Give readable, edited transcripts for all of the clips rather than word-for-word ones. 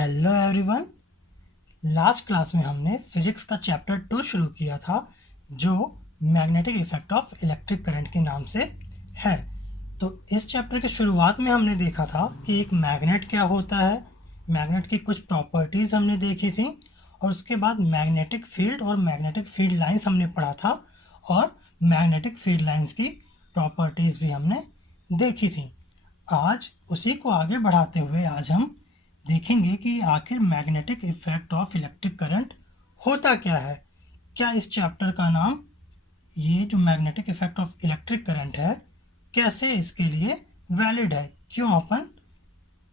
Hello everyone. Last class में हमने physics का चैप्टर 2 शुरू किया था जो magnetic effect of electric current के नाम से है। तो इस चैप्टर के शुरुआत में हमने देखा था कि एक मैग्नेट क्या होता है, मैग्नेट की कुछ प्रॉपर्टीज़ हमने देखी थी और उसके बाद मैग्नेटिक फील्ड और मैग्नेटिक फील्ड लाइंस हमने पढ़ा था और मैग्नेटिक फील्ड लाइंस की प्रॉपर्टीज़ भी हमने देखी थी। आज उसी को आगे बढ़ाते हुए आज हम देखेंगे कि आखिर magnetic effect of electric current होता क्या है। क्या इस चैप्टर का नाम ये जो magnetic effect of electric current है कैसे इसके लिए वैलिड है, क्यों अपन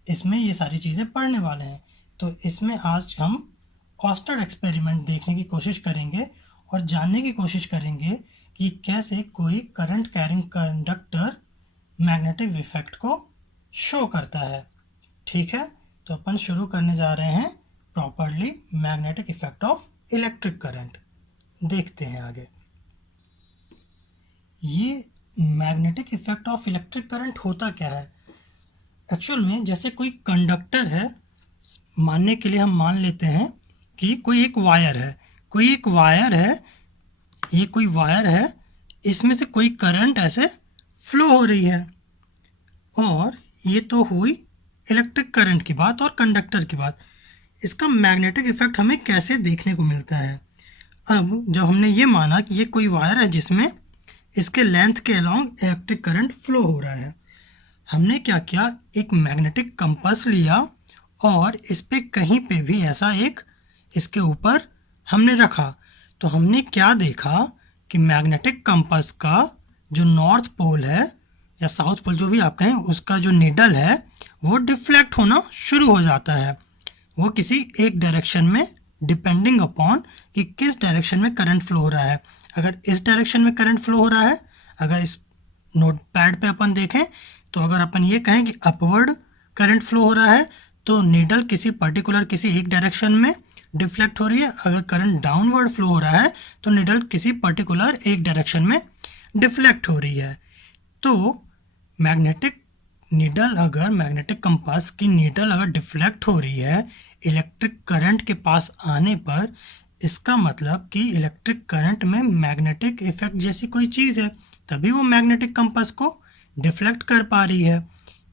इसमें ये सारी चीज़ें पढ़ने वाले हैं। तो इसमें आज हम ऑस्टर्ड एक्सपेरिमेंट देखने की कोशिश करेंगे और जानने की कोशिश करेंगे कि कैसे कोई current carrying conductor magnetic effect को शो करता है। ठीक है, तो अपन शुरू करने जा रहे हैं properly magnetic effect of electric current. देखते हैं आगे। ये magnetic effect of electric current होता क्या है। एक्चुअल में जैसे कोई कंडक्टर है, मानने के लिए हम मान लेते हैं कि कोई एक वायर है, ये कोई वायर है, इसमें से कोई करंट ऐसे फ्लो हो रही है और ये तो हुई इलेक्ट्रिक करंट की बात और कंडक्टर की बात। इसका मैग्नेटिक इफेक्ट हमें कैसे देखने को मिलता है। अब जब हमने ये माना कि ये कोई वायर है जिसमें इसके लेंथ के अलोंग इलेक्ट्रिक करंट फ्लो हो रहा है, हमने क्या किया, एक मैग्नेटिक कंपास लिया और इस पे कहीं पे भी ऐसा एक इसके ऊपर हमने रखा। तो हमने क्या देखा कि मैग्नेटिक कंपास का जो नॉर्थ पोल है या साउथ पोल जो भी आप कहें, उसका जो नीडल है वो डिफ्लेक्ट होना शुरू हो जाता है। वो किसी एक डायरेक्शन में डिपेंडिंग अपॉन कि किस डायरेक्शन में करंट फ्लो हो रहा है। अगर इस डायरेक्शन में करंट फ्लो हो रहा है, अगर इस नोट पैड पे अपन देखें तो अगर अपन ये कहें कि अपवर्ड करंट फ्लो हो रहा है तो नीडल किसी पर्टिकुलर किसी एक डायरेक्शन में डिफ्लेक्ट हो रही है। अगर करंट डाउनवर्ड फ्लो हो रहा है तो नीडल किसी पर्टिकुलर एक डायरेक्शन में डिफ्लेक्ट हो रही है। तो मैग्नेटिक कंपास की नीडल अगर डिफ्लेक्ट हो रही है इलेक्ट्रिक करंट के पास आने पर, इसका मतलब कि इलेक्ट्रिक करंट में मैग्नेटिक इफेक्ट जैसी कोई चीज़ है, तभी वो मैग्नेटिक कंपास को डिफ्लेक्ट कर पा रही है।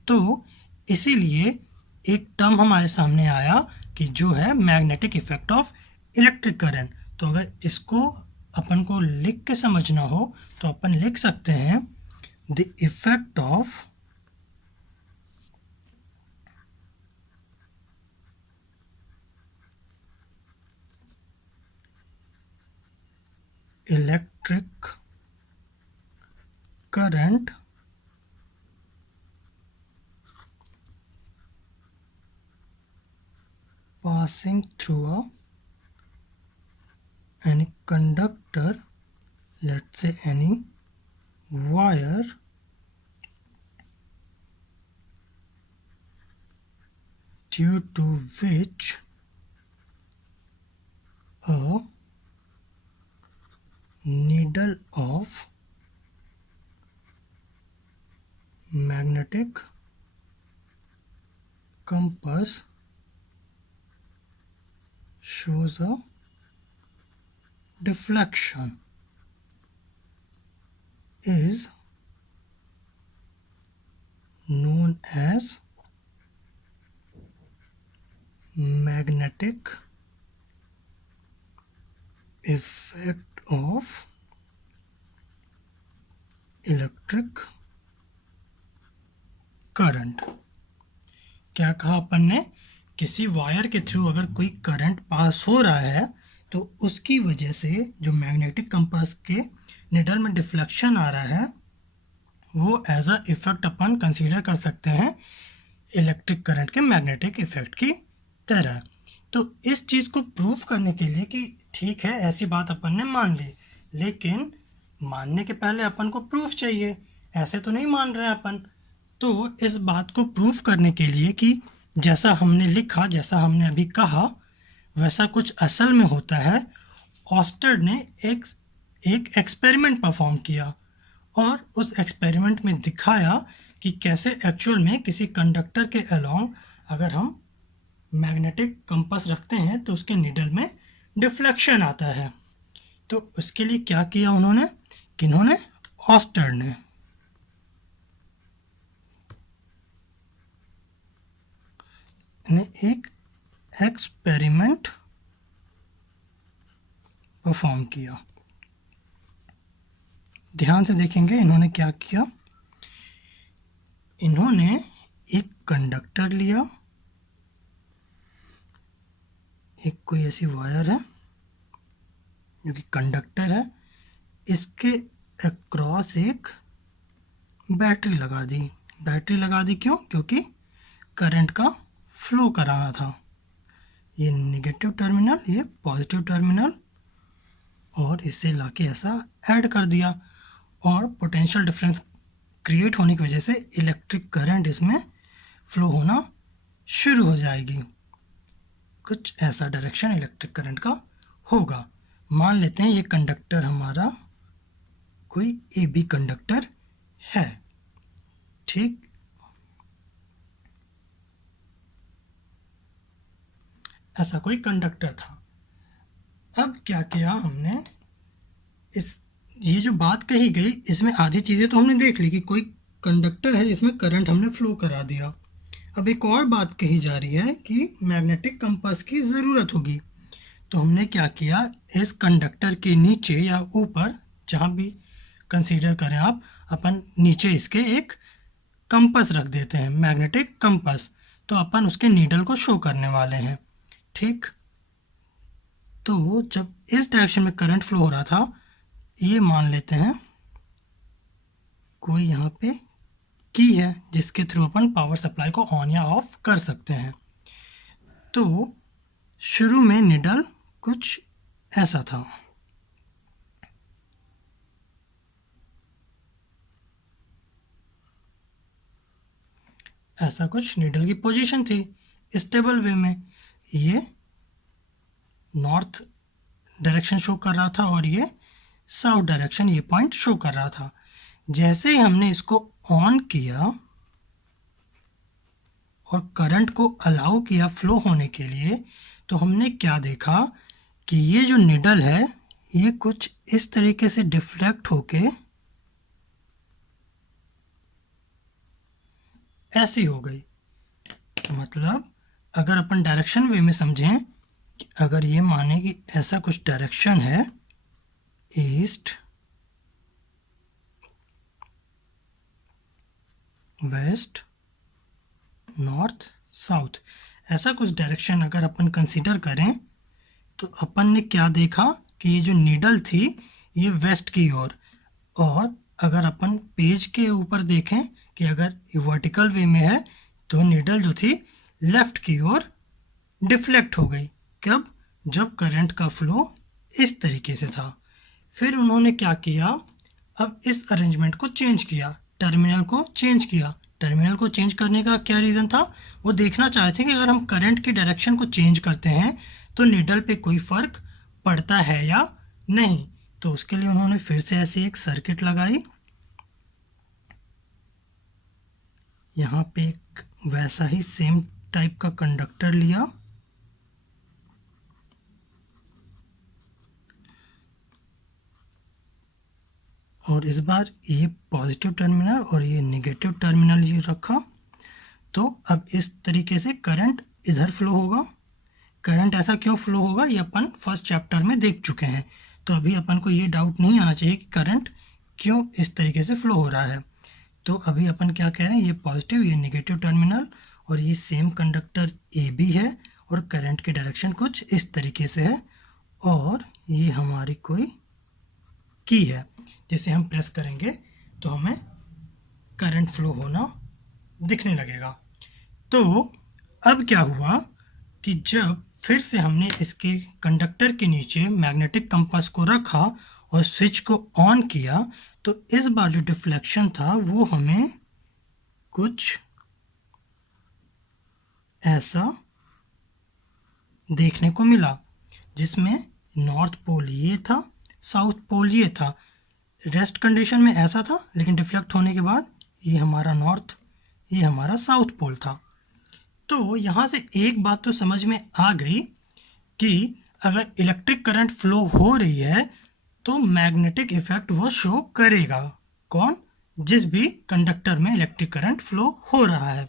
तो इसीलिए एक टर्म हमारे सामने आया कि जो है magnetic effect of electric current. तो अगर इसको अपन को लिख के समझना हो तो अपन लिख सकते हैं the effect of electric current passing through any conductor, let's say any wire, due to which a needle of magnetic compass shows a deflection is known as magnetic effect of electric current. क्या कहा अपन ने, किसी wire के through अगर कोई current pass हो रहा है तो उसकी वजह से जो मैग्नेटिक कंपास के निडल में डिफ्लेक्शन आ रहा है वो एज अ इफेक्ट अपन कंसीडर कर सकते हैं इलेक्ट्रिक करंट के मैग्नेटिक इफेक्ट की तरह। तो इस चीज़ को प्रूव करने के लिए कि ठीक है ऐसी बात अपन ने मान ली, लेकिन मानने के पहले अपन को प्रूफ चाहिए, ऐसे तो नहीं मान रहे अपन। तो इस बात को प्रूफ करने के लिए कि जैसा हमने लिखा, जैसा हमने अभी कहा, वैसा कुछ असल में होता है, ऑस्टर्ड ने एक एक्सपेरिमेंट परफॉर्म किया और उस एक्सपेरिमेंट में दिखाया कि कैसे एक्चुअल में किसी कंडक्टर के अलोंग अगर हम मैग्नेटिक कंपास रखते हैं तो उसके नीडल में डिफ्लेक्शन आता है। तो उसके लिए क्या किया उन्होंने, किन्होंने, ऑस्टर ने एक एक्सपेरिमेंट परफॉर्म किया। ध्यान से देखेंगे इन्होंने क्या किया। इन्होंने एक कंडक्टर लिया, एक कोई ऐसी वायर है जो कि कंडक्टर है, इसके अक्रॉस एक बैटरी लगा दी। बैटरी लगा दी क्यों? क्योंकि करंट का फ्लो कराना था। ये नेगेटिव टर्मिनल, ये पॉजिटिव टर्मिनल, और इसे लाके ऐसा ऐड कर दिया और पोटेंशियल डिफरेंस क्रिएट होने की वजह से इलेक्ट्रिक करंट इसमें फ्लो होना शुरू हो जाएगी। कुछ ऐसा डायरेक्शन इलेक्ट्रिक करंट का होगा। मान लेते हैं ये कंडक्टर हमारा कोई ए बी कंडक्टर है, ठीक। ऐसा कोई कंडक्टर था। अब क्या किया हमने, ये जो बात कही गई इसमें आधी चीज़ें तो हमने देख ली कि कोई कंडक्टर है जिसमें करंट हमने फ्लो करा दिया। अब एक और बात कही जा रही है कि मैग्नेटिक कंपास की ज़रूरत होगी। तो हमने क्या किया, इस कंडक्टर के नीचे या ऊपर, जहाँ भी कंसीडर करें आप, अपन नीचे इसके एक कंपास रख देते हैं, मैग्नेटिक कंपास। तो अपन उसके नीडल को शो करने वाले हैं, ठीक। तो जब इस डायरेक्शन में करंट फ्लो हो रहा था, ये मान लेते हैं कोई यहाँ पे की है जिसके थ्रू अपन पावर सप्लाई को ऑन या ऑफ कर सकते हैं। तो शुरू में निडल कुछ ऐसा था, ऐसा कुछ नीडल की पोजीशन थी स्टेबल वे में। ये नॉर्थ डायरेक्शन शो कर रहा था और ये साउथ डायरेक्शन, ये पॉइंट शो कर रहा था। जैसे ही हमने इसको ऑन किया और करंट को अलाउ किया फ्लो होने के लिए, तो हमने क्या देखा कि ये जो निडल है ये कुछ इस तरीके से डिफ्लेक्ट होके ऐसी हो गई। मतलब अगर अपन डायरेक्शन वे में समझें कि अगर ये माने कि ऐसा कुछ डायरेक्शन है, ईस्ट, वेस्ट, नॉर्थ, साउथ, ऐसा कुछ डायरेक्शन अगर अपन कंसीडर करें, तो अपन ने क्या देखा कि ये जो नीडल थी ये वेस्ट की ओर, और अगर अपन पेज के ऊपर देखें कि अगर ये वर्टिकल वे में है तो नीडल जो थी लेफ्ट की ओर डिफ्लेक्ट हो गई। कब? जब करंट का फ्लो इस तरीके से था। फिर उन्होंने क्या किया, अब इस अरेंजमेंट को चेंज किया, टर्मिनल को चेंज किया। टर्मिनल को चेंज करने का क्या रीज़न था, वो देखना चाह रहे थे कि अगर हम करंट की डायरेक्शन को चेंज करते हैं तो नीडल पे कोई फ़र्क पड़ता है या नहीं। तो उसके लिए उन्होंने फिर से ऐसी एक सर्किट लगाई। यहाँ पे एक वैसा ही सेम टाइप का कंडक्टर लिया, और इस बार ये पॉजिटिव टर्मिनल और ये नेगेटिव टर्मिनल ये रखा। तो अब इस तरीके से करंट इधर फ्लो होगा। करंट ऐसा क्यों फ्लो होगा ये अपन फर्स्ट चैप्टर में देख चुके हैं, तो अभी अपन को ये डाउट नहीं आना चाहिए कि करंट क्यों इस तरीके से फ्लो हो रहा है। तो अभी अपन क्या कह रहे हैं, ये पॉजिटिव, ये नेगेटिव टर्मिनल, और ये सेम कंडक्टर ए बी है, और करंट की डायरेक्शन कुछ इस तरीके से है, और ये हमारी कोई की है जिसे हम प्रेस करेंगे तो हमें करंट फ्लो होना दिखने लगेगा। तो अब क्या हुआ कि जब फिर से हमने इसके कंडक्टर के नीचे मैग्नेटिक कंपास को रखा और स्विच को ऑन किया, तो इस बार जो डिफ्लेक्शन था वो हमें कुछ ऐसा देखने को मिला, जिसमें नॉर्थ पोल ये था, साउथ पोल ये था। रेस्ट कंडीशन में ऐसा था, लेकिन डिफ्लेक्ट होने के बाद ये हमारा नॉर्थ, ये हमारा साउथ पोल था। तो तो यहाँ से एक बात तो समझ में आ गई कि अगर इलेक्ट्रिक करंट फ्लो हो रही है तो मैग्नेटिक इफेक्ट वो शो करेगा। कौन? जिस भी कंडक्टर में इलेक्ट्रिक करंट फ्लो हो रहा है।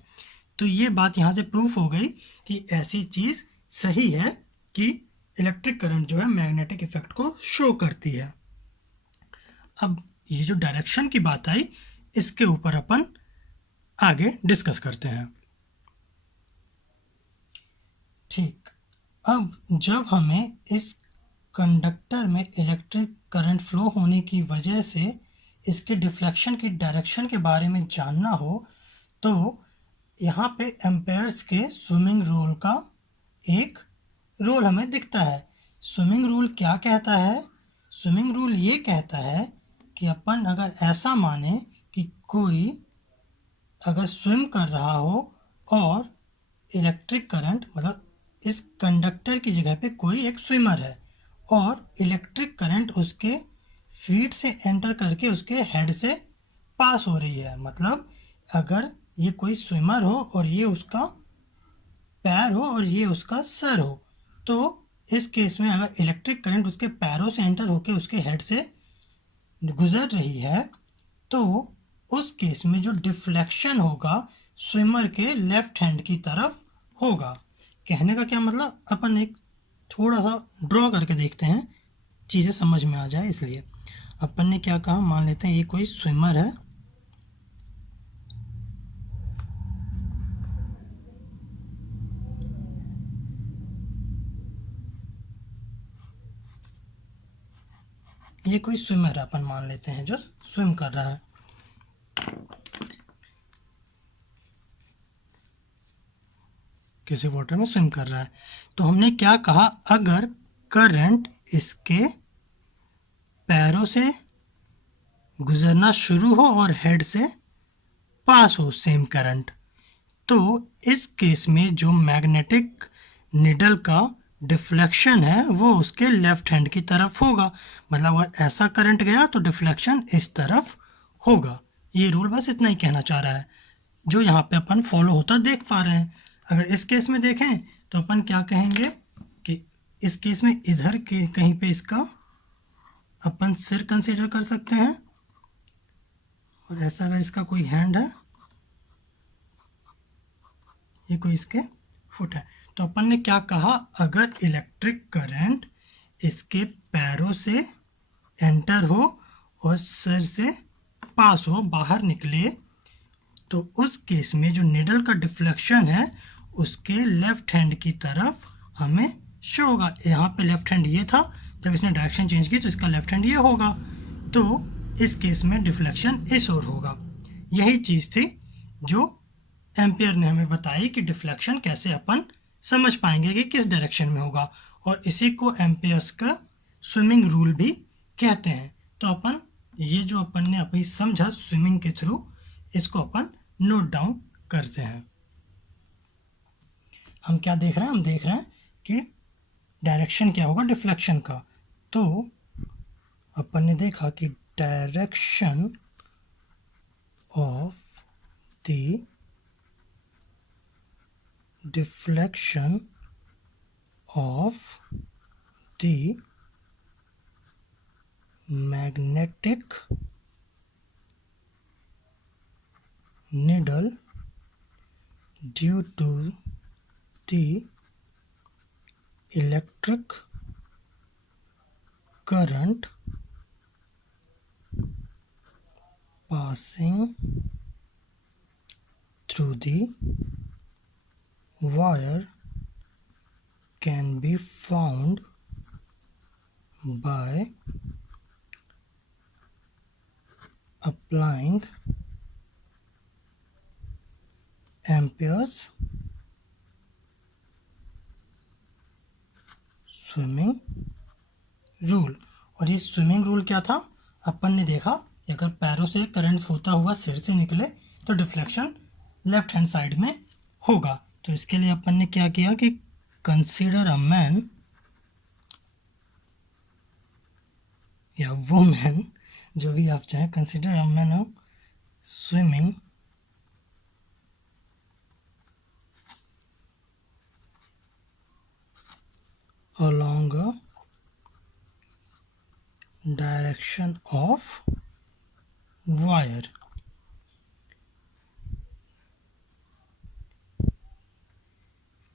तो ये बात यहाँ से प्रूफ हो गई कि ऐसी चीज़ सही है कि इलेक्ट्रिक करंट जो है मैग्नेटिक इफेक्ट को शो करती है। अब ये जो डायरेक्शन की बात आई, इसके ऊपर अपन आगे डिस्कस करते हैं। ठीक, अब जब हमें इस कंडक्टर में इलेक्ट्रिक करंट फ्लो होने की वजह से इसके डिफ्लेक्शन की डायरेक्शन के बारे में जानना हो तो यहाँ पे एम्पेयर्स के स्विमिंग रूल का एक रूल हमें दिखता है। स्विमिंग रूल क्या कहता है? स्विमिंग रूल ये कहता है कि अपन अगर ऐसा माने कि कोई अगर स्विम कर रहा हो और इलेक्ट्रिक करंट, मतलब इस कंडक्टर की जगह पे कोई एक स्विमर है और इलेक्ट्रिक करंट उसके फीट से एंटर करके उसके हेड से पास हो रही है। मतलब अगर ये कोई स्विमर हो और ये उसका पैर हो और ये उसका सर हो, तो इस केस में अगर इलेक्ट्रिक करंट उसके पैरों से एंटर होके उसके हेड से गुजर रही है तो उस केस में जो डिफ्लेक्शन होगा स्विमर के लेफ्ट हैंड की तरफ होगा। कहने का क्या मतलब, अपन एक थोड़ा सा ड्रॉ करके देखते हैं, चीज़ें समझ में आ जाए। इसलिए अपन ने क्या कहा, मान लेते हैं ये कोई स्विमर है, ये कोई स्विमर है, अपन मान लेते हैं जो स्विम कर रहा है। किसी वाटर में स्विम कर रहा है। तो हमने क्या कहा, अगर करंट इसके पैरों से गुजरना शुरू हो और हेड से पास हो सेम करंट, तो इस केस में जो मैग्नेटिक निडल का डिफ्लेक्शन है वो उसके लेफ्ट हैंड की तरफ होगा। मतलब अगर ऐसा करंट गया तो डिफ्लेक्शन इस तरफ होगा। ये रूल बस इतना ही कहना चाह रहा है, जो यहाँ पे अपन फॉलो होता देख पा रहे हैं। अगर इस केस में देखें तो अपन क्या कहेंगे कि इस केस में इधर के कहीं पे इसका अपन सिर कंसीडर कर सकते हैं और ऐसा अगर इसका कोई हैंड है, ये कोई इसके फुट है। तो अपन ने क्या कहा, अगर इलेक्ट्रिक करंट इसके पैरों से एंटर हो और सिर से पास हो, बाहर निकले, तो उस केस में जो निडल का डिफ्लेक्शन है उसके लेफ्ट हैंड की तरफ हमें शो होगा। यहाँ पे लेफ्ट हैंड ये था, जब इसने डायरेक्शन चेंज की तो इसका लेफ्ट हैंड ये होगा। तो इस केस में डिफ्लेक्शन इस ओर होगा। यही चीज़ थी जो एम्पियर ने हमें बताई कि डिफ्लेक्शन कैसे अपन समझ पाएंगे कि किस डायरेक्शन में होगा, और इसी को एम्पियर्स का स्विमिंग रूल भी कहते हैं। तो अपन ये जो अपन ने अभी समझा स्विमिंग के थ्रू, इसको अपन नोट डाउन करते हैं। हम क्या देख रहे हैं, हम देख रहे हैं कि डायरेक्शन क्या होगा डिफ्लेक्शन का। तो अपन ने देखा कि direction of the deflection of the magnetic needle due to the electric current passing through the wire can be found by applying amperes swimming rule. और ये स्विमिंग रूल क्या था, अपन ने देखा कि अगर पैरों से करंट होता हुआ सिर से निकले तो डिफ्लेक्शन लेफ्ट हैंड साइड में होगा। तो इसके लिए अपन ने क्या किया कि कंसीडर अ मैन या वुमेन, जो भी आप चाहें, consider a man swimming along a direction of wire.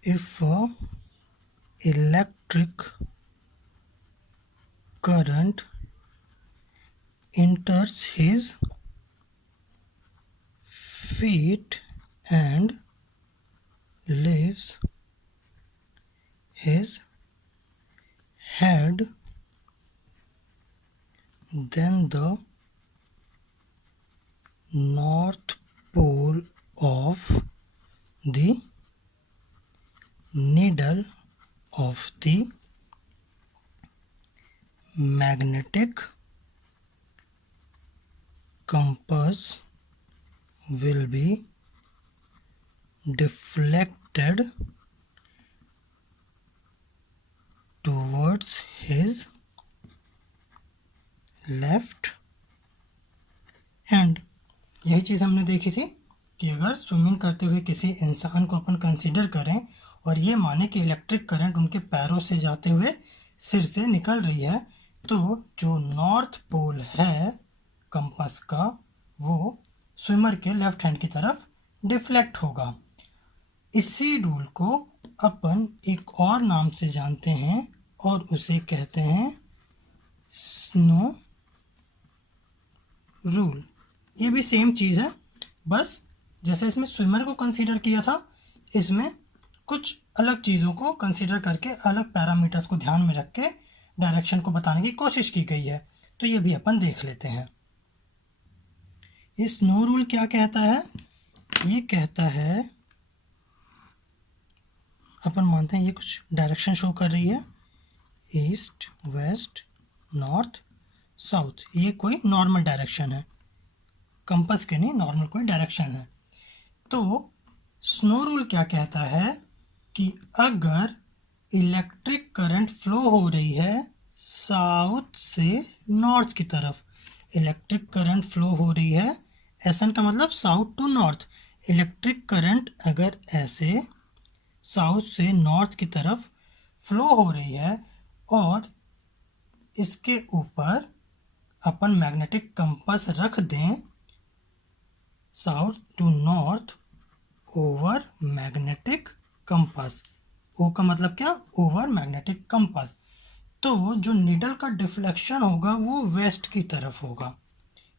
If a electric current enters his feet and leaves his head, then the north pole of the needle of the magnetic compass will be deflected towards his left hand. यही चीज़ हमने देखी थी कि अगर swimming करते हुए किसी इंसान को अपन कंसीडर करें और ये माने कि इलेक्ट्रिक करंट उनके पैरों से जाते हुए सिर से निकल रही है, तो जो नॉर्थ पोल है कंपास का वो स्विमर के लेफ्ट हैंड की तरफ डिफ्लेक्ट होगा. इसी रूल को अपन एक और नाम से जानते हैं और उसे कहते हैं स्नो रूल. ये भी सेम चीज़ है, बस जैसे इसमें स्विमर को कंसीडर किया था, इसमें कुछ अलग चीज़ों को कंसीडर करके अलग पैरामीटर्स को ध्यान में रख के डायरेक्शन को बताने की कोशिश की गई है. तो ये भी अपन देख लेते हैं. ये स्नो रूल क्या कहता है? ये कहता है, अपन मानते हैं ये कुछ डायरेक्शन शो कर रही है, ईस्ट, वेस्ट, नॉर्थ, साउथ. ये कोई नॉर्मल डायरेक्शन है, कंपास के नहीं, नॉर्मल कोई डायरेक्शन है. तो स्नो रूल क्या कहता है कि अगर इलेक्ट्रिक करंट फ्लो हो रही है साउथ से नॉर्थ की तरफ, इलेक्ट्रिक करंट फ्लो हो रही है, एसन का मतलब south to north. Electric current अगर ऐसे साउथ से नॉर्थ की तरफ फ्लो हो रही है और इसके ऊपर अपन मैग्नेटिक कंपास रख दें south to north over magnetic compass. O का मतलब क्या? Over magnetic compass. तो जो निडल का डिफ्लेक्शन होगा वो वेस्ट की तरफ होगा.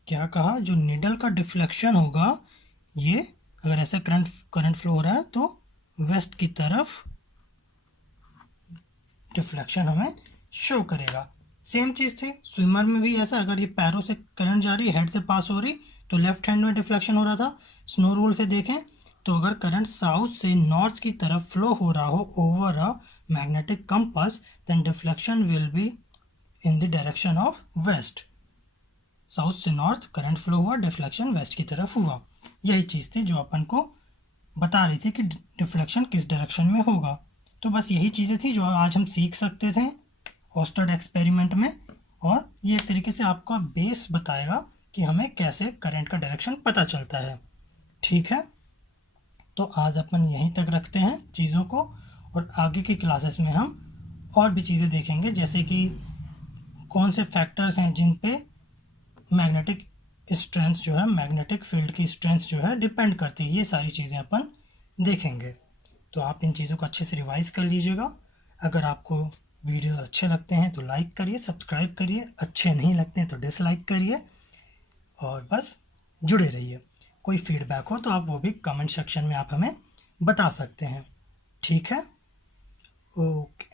क्या कहा? जो निडल का डिफ्लेक्शन होगा, ये अगर ऐसा करंट फ्लो हो रहा है तो वेस्ट की तरफ डिफ्लेक्शन हमें शो करेगा. सेम चीज़ थी स्विमर में भी ऐसा, अगर ये पैरों से करंट जा रही है, हेड से पास हो रही, तो लेफ्ट हैंड में डिफ्लेक्शन हो रहा था. स्नो रूल से देखें तो अगर करंट साउथ से नॉर्थ की तरफ फ्लो हो रहा हो over a magnetic compass, then deflection will be in the direction of west. South से नॉर्थ करंट फ्लो हुआ, डिफ्लेक्शन वेस्ट की तरफ हुआ. यही चीज़ थी जो अपन को बता रही थी कि डिफ्लेक्शन किस डायरेक्शन में होगा. तो बस यही चीज़ें थी जो आज हम सीख सकते थे ऑस्टर्ड एक्सपेरिमेंट में, और ये एक तरीके से आपका बेस बताएगा कि हमें कैसे करंट का डायरेक्शन पता चलता है. ठीक है, तो आज अपन यहीं तक रखते हैं चीज़ों को, और आगे की क्लासेस में हम और भी चीज़ें देखेंगे, जैसे कि कौन से फैक्टर्स हैं जिन पे मैग्नेटिक स्ट्रेंथ जो है, मैग्नेटिक फील्ड की स्ट्रेंथ जो है डिपेंड करती है. ये सारी चीज़ें अपन देखेंगे. तो आप इन चीज़ों को अच्छे से रिवाइज कर लीजिएगा. अगर आपको वीडियोस अच्छे लगते हैं तो लाइक करिए, सब्सक्राइब करिए, अच्छे नहीं लगते हैं तो डिसलाइक करिए, और बस जुड़े रहिए. कोई फीडबैक हो तो आप वो भी कमेंट सेक्शन में आप हमें बता सकते हैं. ठीक है, ओके.